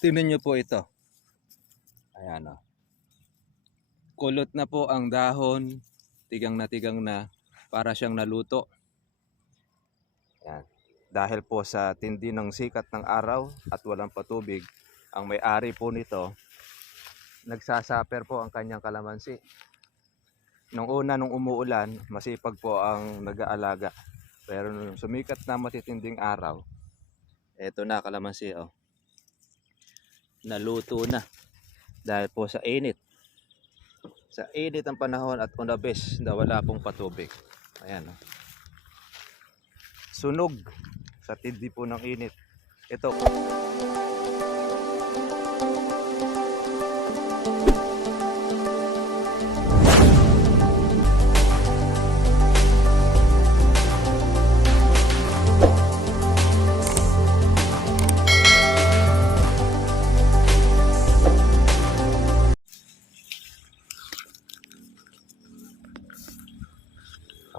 Tingnan nyo po ito. Ayan o. Kulot na po ang dahon. Tigang na. Para siyang naluto. Ayan. Dahil po sa tindi ng sikat ng araw at walang patubig, ang may-ari po nito, nagsasaper po ang kanyang kalamansi. Nung umuulan, masipag po ang nag-aalaga. Pero nung sumikat na matitinding araw, eto na kalamansi oh. Naluto na dahil po sa init. Sa init ang panahon at on the best na wala pong patubig. Ayan oh. Sunog sa tindi po ng init. Ito po.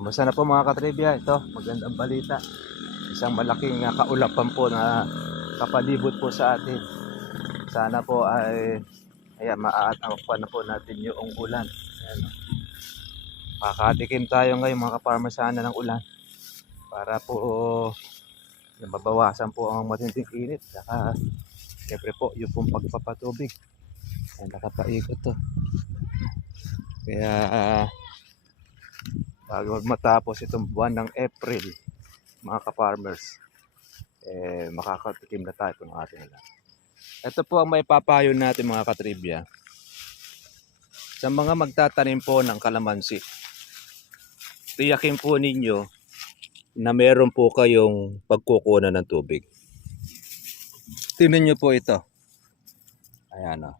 Kamusta na po mga katribya? Ito, magandang balita. Isang malaking kaulapan po na kapalibot po sa atin. Sana po ay maaatapan na po natin yung ulan. Ayan. Makakatikim tayo ngayon mga kaparmer sana ng ulan. Para po mabawasan po ang matinding init. Saka siyempre po yung pong pagpapatubig. Ayan, nakapaikot to. Kaya bago matapos itong buwan ng April, mga ka-farmers, makakatikim na tayo ng ating ulan. Ito po ang may papayo natin mga katribya. Sa mga magtatanim po ng kalamansi, tiyakin po ninyo na meron po kayong pagkukunan ng tubig. Tingnan nyo po ito. Ayan o.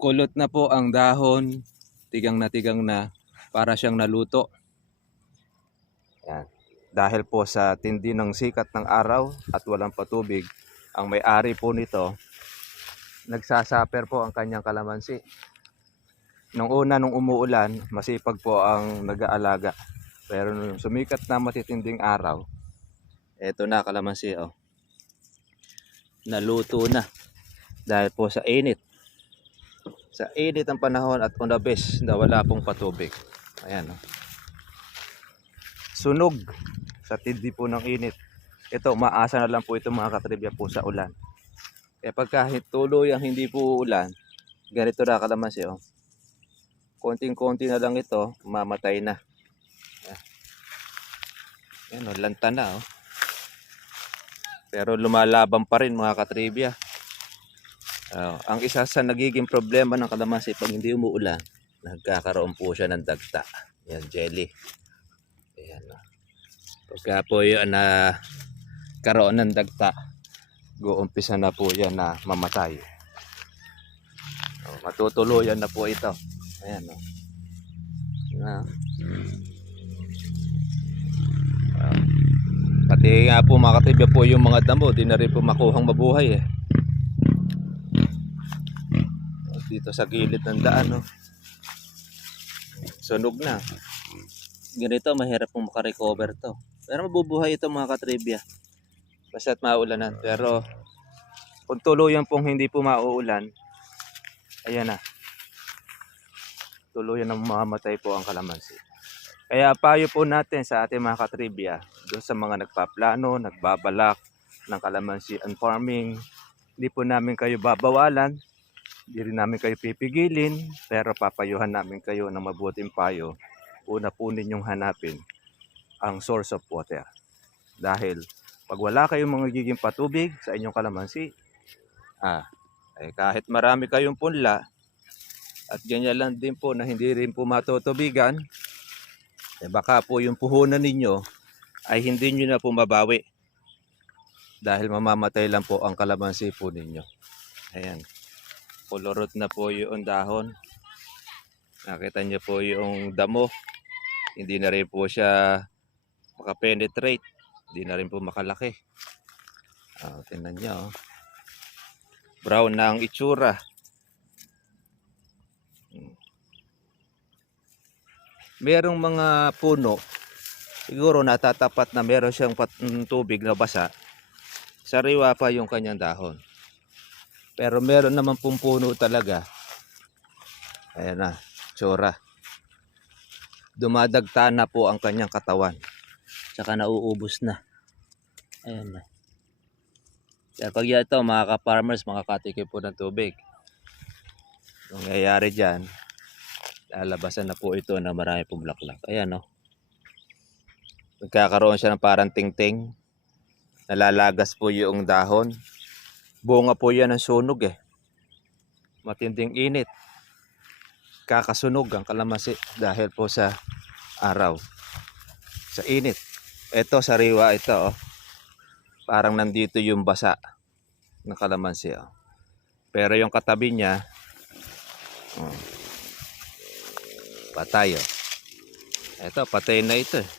Kulot na po ang dahon, tigang na. Para siyang naluto. Yan. Dahil po sa tindi ng sikat ng araw at walang patubig, ang may-ari po nito, nagsasaper po ang kanyang kalamansi. Nung umuulan, masipag po ang nag-aalaga. Pero nung sumikat na matitinding araw, eto na kalamansi oh. Naluto na dahil po sa init. Sa init ang panahon at on the best na wala pong patubig. Ayan oh. Sunog sa tindi po ng init. Ito, maasa na lang po ito mga katribya po sa ulan. Kaya pagka tuloy ang hindi po ulan, ganito na kalamansi oh. Konting-konti na lang ito, mamatay na. Ayan oh, lanta na oh. Pero lumalaban pa rin mga katribya. Ang isa sa nagiging problema ng kalamansi pag hindi umuulan, nagkakaroon po siya ng dagta. Yan, jelly. Ayan. Pagka po yun na karoon ng dagta, guumpisa na po yan na mamatay. Matutuluyan na po ito. Ayan. Pati nga po mga katribya po yung mga damo, di na rin po makuhang mabuhay eh. Dito sa gilid ng daan no. Sunog na. Ganito mahirap pong makarecover to. Pero mabubuhay ito mga katribya. Basta't maulanan. Pero kung tuluyan pong hindi po mauulan, ayan na. Tuluyan na mamamatay po ang kalamansi. Kaya payo po natin sa ating mga katribya, doon sa mga nagpaplano, nagbabalak ng kalamansi and farming, hindi po namin kayo babawalan. Hindi rin namin kayo pipigilin, pero papayuhan namin kayo ng mabuting payo. Una po ninyong hanapin ang source of water. Dahil pag wala kayong magiging patubig sa inyong kalamansi, kahit marami kayong punla, at ganyan lang din po na hindi rin po matutubigan, baka po yung puhunan ninyo ay hindi nyo na po mabawi. Dahil mamamatay lang po ang kalamansi po ninyo. Ayan. Pulurot na po yung dahon. Nakita nyo po yung damo. Hindi na rin po siya makapenetrate. Hindi na rin po makalaki. Tingnan nyo. Brown na ang itsura. Merong mga puno, siguro natatapat na meron siyang tubig na basa. Sariwa pa yung kanyang dahon. Pero meron naman pong puno talaga. Ayan na, tsura. Dumadagta na po ang kanyang katawan. Tsaka nauubos na. Ayan na. Kaya pag yan ito, mga ka-farmers, makakatikim po ng tubig. Ang nangyayari dyan, lalabasan na po ito na marami pong bulaklak. Ayan no. Nagkakaroon siya ng parang tingting. Nalalagas po yung dahon. Bunga po yan ng sunog eh. Matinding init. Kakasunog ang kalamansi dahil po sa araw. Sa init. Ito sariwa ito oh. Parang nandito yung basa ng kalamansi oh. Pero yung katabi niya oh, patay oh. Ito patay na ito eh.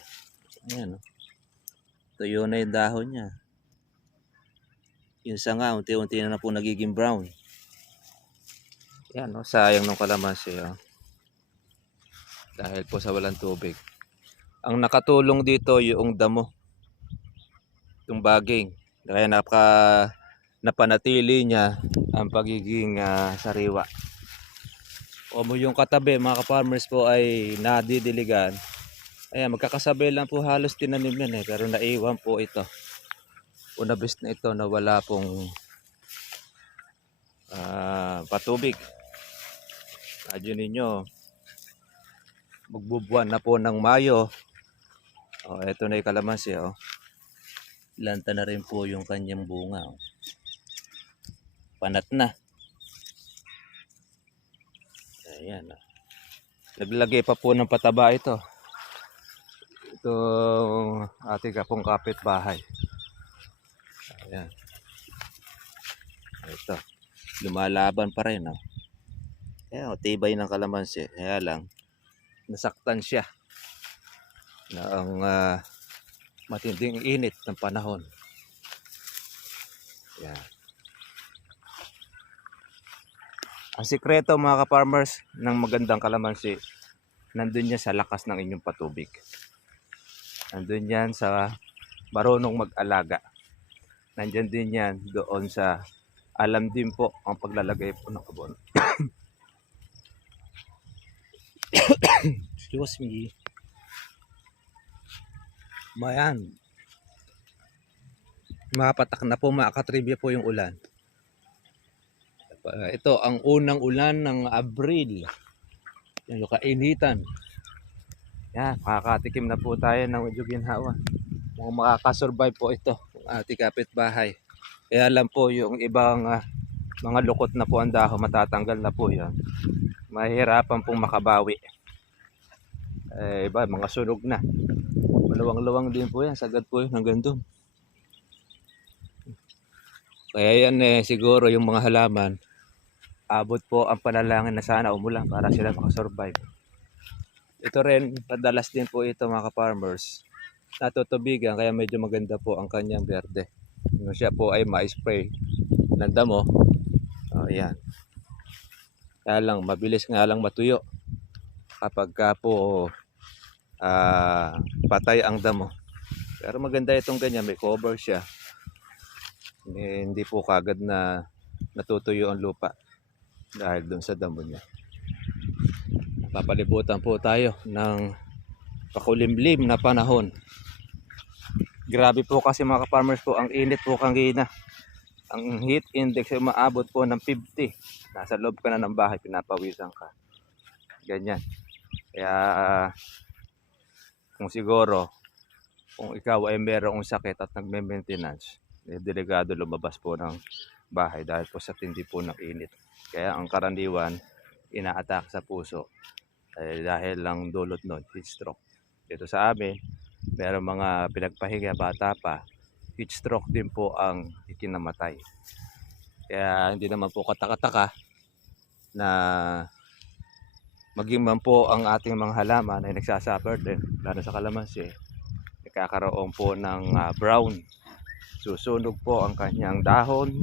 Ayan oh. Tuyo na yung dahon niya. Yung sanga unti-unti na po nagiging brown. Yan no, sayang ng kalamansi oh. Dahil po sa walang tubig. Ang nakatulong dito yung damo. Yung baging. Kaya napanatili niya ang pagiging sariwa. O yung katabi mga ka-farmers po ay nadidiligan. Ayan, magkakasabay lang po halos tinanim yan eh. Pero naiwan po ito. Unabis na ito na wala pong patubig. Adyo ninyo, magbubuan na po ng Mayo. O, ito na yung kalamansi. O. Lanta na rin po yung kanyang bunga. O. Panat na. Ayan. O. Naglagay pa po ng pataba ito. Ito ating kapong kapitbahay. Ayan. Ito. Lumalaban pa rin. O. Ayan, tibay ng kalamansi. Kaya lang, nasaktan siya na ang matinding init ng panahon. Ayan. Ang sikreto mga ka-farmers ng magandang kalamansi, nandun yan sa lakas ng inyong patubig. Nandun yan sa marunong mag-alaga. Nandyan din yan doon sa alam din po ang paglalagay po ng abono. Excuse me. Mayan. Mapatak na po mga katribya po yung ulan. Ito ang unang ulan ng Abril. Yan yung kainitan. Yan, makakatikim na po tayo ng medyo ginhawa. Kung makakasurvive po ito ang ating kapitbahay. Kaya lang po yung ibang mga lukot na po ang dahon, matatanggal na po yan. Mahirapan pong makabawi. Iba, mga sunog na. Maluwang-luwang din po yan. Sagad po yun hanggang doon. Kaya yan siguro yung mga halaman, abot po ang panalangin na sana umulan para sila makasurvive. Ito rin, padalas din po ito mga ka-farmers. Natutubigan kaya medyo maganda po ang kanyang berde. Yung siya po ay ma-spray ng damo. Ayan. Kaya lang, mabilis nga lang matuyo kapag ka po patay ang damo. Pero maganda itong ganyan, may cover siya. Hindi po kagad na natutuyo ang lupa dahil doon sa damo niya. Papalibutan po tayo ng pakulimlim na panahon. Grabe po kasi mga ka-farmers po, ang init po kanina. Ang heat index ay umaabot po ng 50. Nasa loob ka na ng bahay, pinapawisan ka. Ganyan. Kaya kung siguro, kung ikaw ay merong sakit at nagme-maintenance, delikado lumabas po ng bahay dahil po sa tindi po ng init. Kaya ang karaniwan, ina-attack sa puso dahil lang dulot nun, heat stroke. Dito sa amin, meron mga pinagpahinga, bata pa, heat stroke din po ang ikinamatay. Kaya hindi naman po katakataka na maging man po ang ating mga halaman ay nagsasuffer din, lalo sa kalamansi, nagkakaroon po ng brown. Susunog po ang kanyang dahon,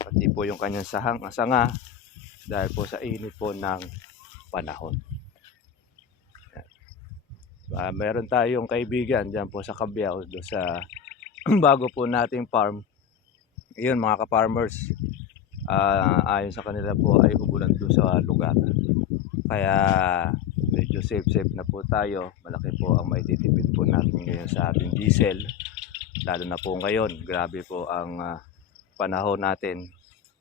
pati po yung kanyang sanga dahil po sa init po ng panahon. Meron tayong kaibigan dyan po sa Cabiao, do sa bago po nating farm. Ayun mga ka-farmers, ayon sa kanila po ay umulan doon sa lugar. Kaya medyo safe na po tayo. Malaki po ang maititipid po natin ngayon sa ating diesel. Lalo na po ngayon, grabe po ang panahon natin.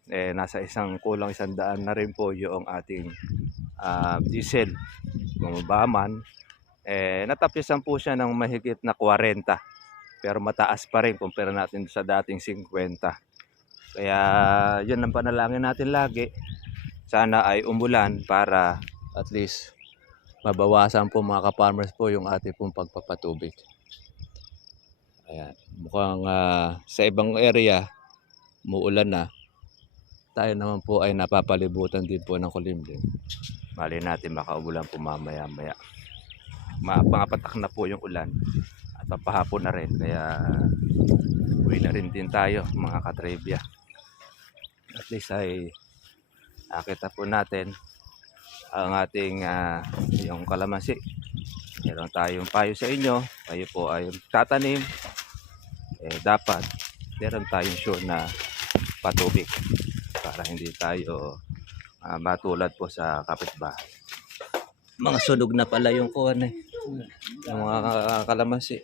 Nasa kulang 100 na rin po yung ating diesel. Bumaba man, natapisan po siya ng mahigit na 40. Pero mataas pa rin kumpara natin sa dating 50. Kaya yun ang panalangin natin lagi. Sana ay umulan para at least mabawasan po mga ka-farmers po yung ating pong pagpapatubig. Ayan. Mukhang sa ibang area muulan na. Tayo naman po ay napapalibutan din po ng kulimlim. Mali natin makaulan po mamaya-maya. Mapapatak na po yung ulan at papahapon na rin. Kaya uwi na rin din tayo mga katribya. At least ay nakita po natin ang ating yung kalamansi. Meron tayong payo sa inyo. Kayo po ay tatanim. Dapat meron tayong sure na patubig para hindi tayo matulad po sa kapitbahay. Mga sunog na pala yung kuwan yung mga kalamansi.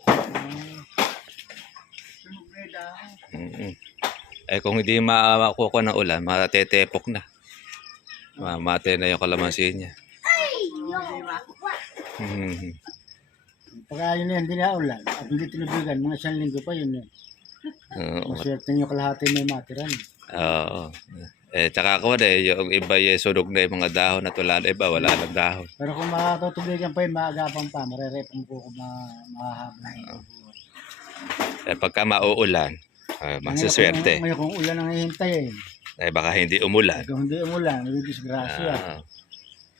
Kung hindi makukuha ng ulan, matetepok na. Mamate na yung kalamansi niya. Pagka yun hindi na ulan at hindi tinubigan, mga 1 linggo pa yun. Maswerte nyo kalahati may matiran. Oo. Tsaka ako yung iba sunog na yung mga dahon na tulad, iba wala ng dahon. Pero kung matutubigan pa yun, maagapan pa, marerepang po kung mahahaba. Pagka mauulan, masaswerte. Ngayon kung ulan ang hihintay Baka hindi umulan. Kung hindi umulan, may disgrasya.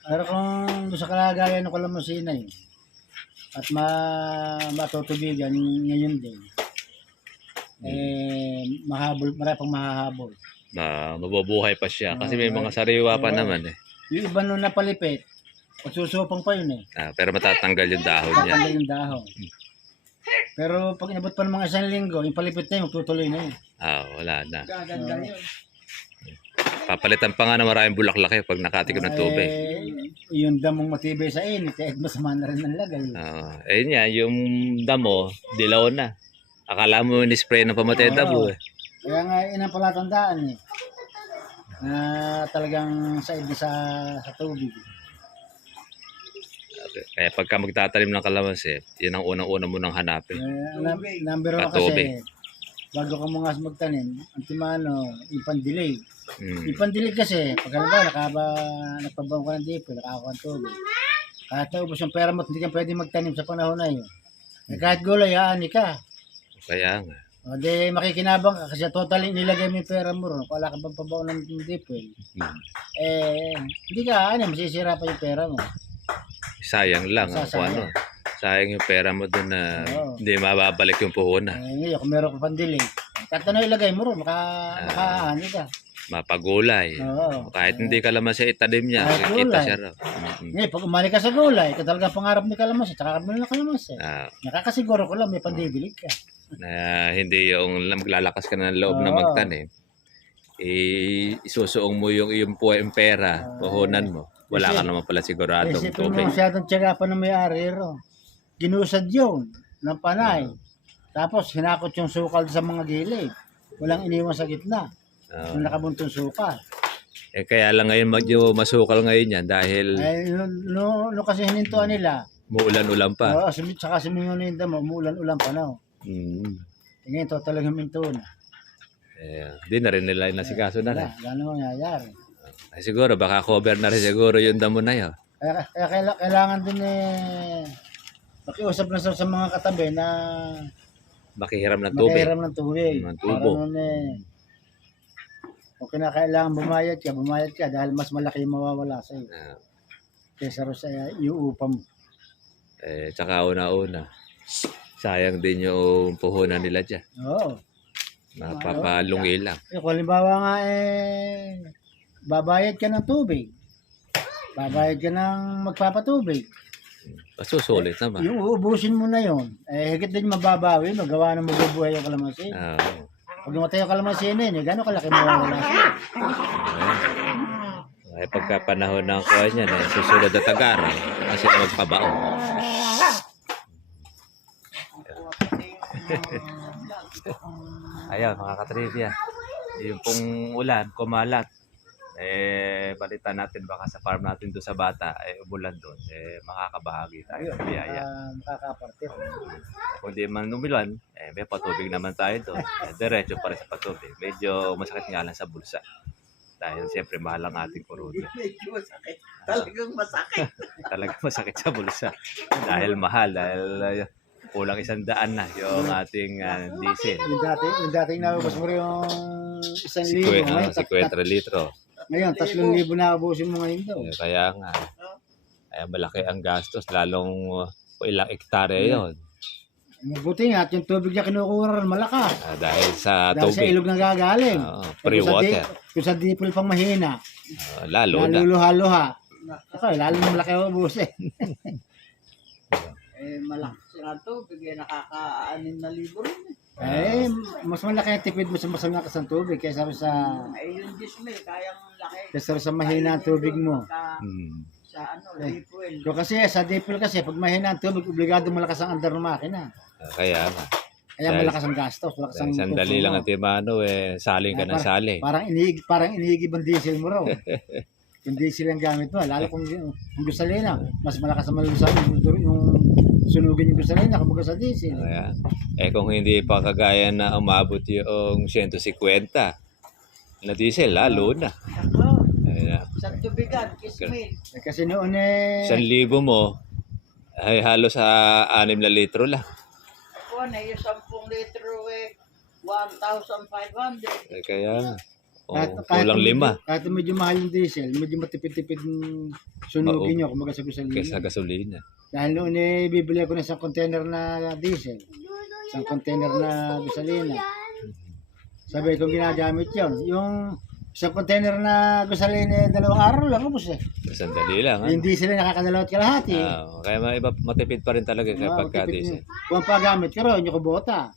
Pero kung sa kalagayan ng kalamansi na yun, at matutubigan ngayon din, marapang mahahabol. Mabubuhay pa siya kasi may mga sariwa pa naman Yung iba nung napalipit, pagsusupang pa yun pero matatanggal yung dahon niya. Matatanggal yung dahon. Pero pag inabot pa ng mga 1 linggo, yung palipit na yun, magtutuloy na yun. Wala na. Gaganda yun. Papalitan pa nga na maraming bulaklak pag nakatikom ng tubig. Yung damong matibay sa init, masama na rin ng lagay. Ayun nga, yung damo, dilaw na. Akala mo ni-spray ng pamatay damo Kaya nga, yun ang palatandaan na talagang said sa tubig. Kaya pagka magtatanim ng kalamansi, yun ang unang-una mo nang hanapin. Number 1 kasi, bago ka mga magtanim, ang timano, yung pandilig. Yung pandilig kasi, pag nagpabaw ka ng dipo, nakakuha ng tubig. Kahit naubos yung pera mo, hindi ka pwede magtanim sa panahon na yun. Kahit gulay, haani ka. Kaya nga. O di makikinabang ka kasi totally nilagay mo yung pera mo ron. Wala ka bang pabaw ng dipo hindi ka, masisira pa yung pera mo. Sayang lang. Sayang yung pera mo doon na hindi mababalik yung puhunan. Ngayon, kung meron ka pandilig, kahit ano ilagay mo ron, makaani ka. Mapagulay. Kahit hindi kalamansi itanim niya, kikita siya raw. Ngayon, pag umali ka sa gulay, talagang pangarap ni kalamansi, tsaka kamil na kalamansi. Nakakasiguro ko lang, may pandidilig ka. Na hindi yung maglalakas ka ng loob na magtanim. Isusuong mo yung iyong pera, puhunan mo. Wala ka naman pala siguradong isipin tubig. mo masyadong tiyaga pa ng may-ari ron. Ginusad yun ng panay. Tapos hinakot yung sukal sa mga gilid. Walang iniwan sa gitna. Yung nakabuntong sukal. Kaya lang ngayon medyo masukal ngayon yan dahil no kasi hinintuan nila. Muulan-ulan pa. Oo, saka sumingon na yung damo, muulan-ulan pa na. Ngayon, totalang huminto na. Di na rin nila nasikaso na rin. Wala namang nangyayari. Siguro, baka cover na rin siguro yung damo na yun. Kaya kailangan din makiusap na sa mga katabi na makihiram ng tubig. Makihiram ng tubig. Ng tubo. Kung kinakailangan bumayad ka dahil mas malaki yung mawawala sa iyo. Kesa rin sa iuupa mo. Tsaka una-una, sayang din yung puhunan nila dyan. Oo. Napapalungi lang. Kung halimbawa nga babayad ka ng tubig. Babayad ka ng magpapatubig. Pasusulit naman. Yung uubusin mo na yon, higit din mababawi, magawa ng mabubuhay yung kalamansi. Pag namatay yung kalamansi na yun, gano'ng kalaki mawawala siya. Ay pagka panahon ng kuha niya, susunod na tagaraw, kasi na magpabaon. Ayun, mga katrivia. Yung pong ulan, kumalat. Balitan natin baka sa farm natin doon sa bata, umulan doon. Makakabahagi tayo ng biyaya. Makakaparte. Kung di man umulan, may patubig naman tayo doon. Diretso pa rin sa patubig. Medyo masakit nga lang sa bulsa. Dahil siyempre mahal ang ating kurudo. Medyo masakit. Talagang masakit. Talagang masakit sa bulsa. Dahil mahal. Dahil kulang 100 na yung ating diesel. Yung dating nababas mo rin yung 1,000. Ngayon, 50 litro. ngayon 3,000 na abusin mo ngayon daw. Kaya nga. Kaya malaki ang gastos. Lalong ilang hektarya yun. Mabuti nga at yung tubig niya kinukuha rin malakas. Dahil sa Dahil sa tubig. ilog na gagaling. Pre-water. Kung sa dipol pang mahina, Lalo na. naluluha-luha. Ako, lalo na malaki ang ubusin. Malakas nga tubig. Nakaka-6,000 rin. Mas malaki ang tipid mo sa malakas ng tubig kaysa sa Yung dismay, kayang laki. kaysa sa mahina ang tubig mo. Sa dipol. So kasi sa dipol kasi pag mahina ang tubig, obligado malakas ang andar ng makina. Kaya nga. Kaya Dahil- malakas ang gastos, malakas ang Sandali lang konsumo. ang timano, saling ka ng saling. Parang iniigib ang diesel mo raw. Yung diesel ang gamit mo, lalo kung gasolina, mas malakas ang malusa yung sunugin yung gasolina kapag sa diesel. Kaya, kung hindi pa kagaya na umabot yung 150 na diesel, lalo na. Ako, Kaya, sa tubigan, kismin. Kasi noon 1,000 mo, ay halos sa 6 na litro lang. Ako na yung 10 litro 1,500. Kaya, kahit kulang 5 Kahit medyo mahal yung diesel, medyo matipid-tipid yung sunugin nyo kumbaga sa gasolina. kaysa gasolina. Dahil noon bibili ako ng isang container na diesel, isang container na gasolina. Sabi ko ginagamit yun. Yung isang container na gasolina, 2 araw lang, ubos eh. Sandali lang. Yung diesel ay nakakadalawat kalahati. Kaya matipid pa rin talaga kapag diesel. Kung pagamit ka ron, yung kubota.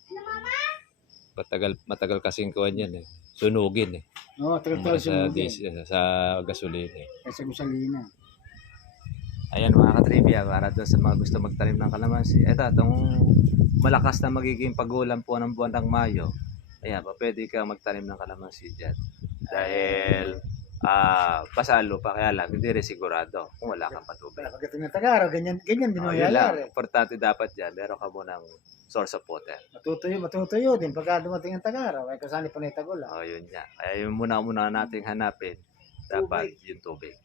Matagal kasing kuhan yan sunugin Oo, tagal-tagal sa sunugin. diesel, sa gasolina. Kasi gasolina. Ayan mga katrivia, para doon sa mga gusto magtanim ng kalamansi. Ito, itong malakas na magiging pagulan po ng buwan ng Mayo. Ayan, pwede kang magtanim ng kalamansi dyan. Dahil pasalo pa kaya lang, hindi rin sigurado kung wala kang patubig. Pagdating ng Tagaraw, ganyan din Yun lang, nangyayari. importante dapat dyan, meron ka munang source of water. Matutuyo din pagka dumating ang Tagaraw. Ay kasali pa na itagulan. Yun nga. Kaya yung muna nating hanapin, dapat yung tubig.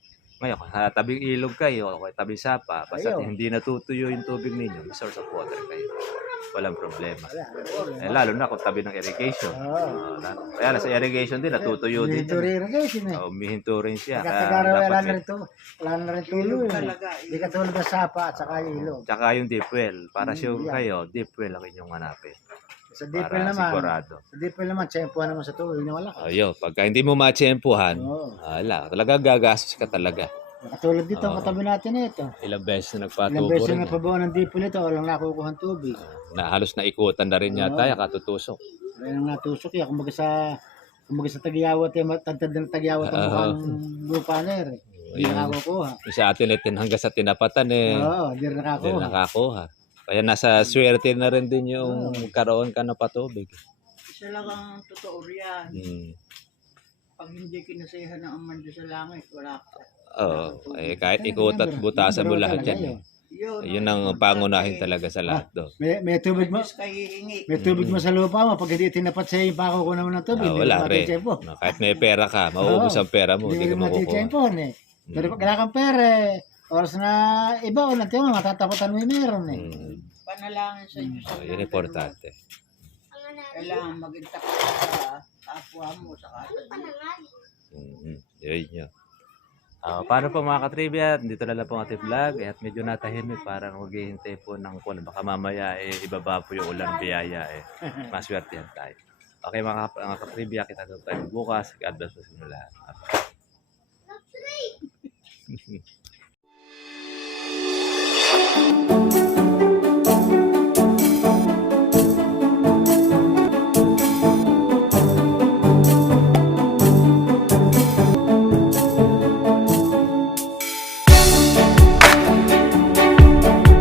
Ngayon, kung sa tabing ilog kayo, o tabing sapa, basta Ayun. hindi natutuyo yung tubig ninyo, may source of water kayo. Walang problema. Wala. Lalo na kung tabi ng irrigation. Oo. Kaya sa irrigation din, natutuyo din. Dito rin irrigation eh. Umihinto rin siya. Pagka Kaya Tagaraw, dapat wala na rin tulo Ilog eh. talaga. Hindi ka tulad ng sapa at saka ilog. Tsaka yung deep well. Para sure yeah. kayo, deep well ang inyong hanapin. Sa dipel Para naman, sigurado. sa dipel naman, tsempuhan naman sa tuloy na wala. Ayun, pagka hindi mo matsyempuhan, Oo. talaga gagastos ka talaga. Katulad dito, ang katabi natin na ito. Ilang beses na Ilang nagpatubo beses rin. na napabawa ng dipel ito, walang nakukuha ng tubig. Na halos naikutan na rin yata, katutusok. Walang natusok yan. Kumbaga sa tagyawat, tagtad ng tagyawat ang mukhang lupa na rin. Hindi Yung- nakakukuha. Yung sa atin hanggang sa tinapatan Oo, hindi rin hindi nakakuha. nakakuha. Kaya nasa swerte na rin din yung karoon ka ng patubig. Isa lang ang totoo riyan. Pag hindi kinasihan ng amanda sa langit, wala ka. Oo. Kahit ikot at butasan mo lahat yan. Yun ang pangunahin talaga sa lahat doon. May tubig mo, Mas kahihingi. may tubig mo sa lupa mo, pag hindi tinapat sa iyo, pakukuha mo ng tubig, hindi Wala mo rin. matitsempo. Kahit may pera ka, mauubos ang pera mo, hindi Hindi ka mo makukuha. matitsempo eh. Pero pag wala kang pera oras na iba, walang tiyo, matatapatan mo yung meron eh. Panalangin sa Diyos. Yun importante. Kailangan maging tapat sa kapwa mo sa katabi. Yun yun. Paano po mga katrivia, dito na lang po ang ating vlog at medyo natahimik parang maghihintay po ng kuwan. Baka mamaya ibaba po yung ulan biyaya maswerte yan tayo. Okay mga katrivia, kita tayo bukas. God bless po sa inyo lahat.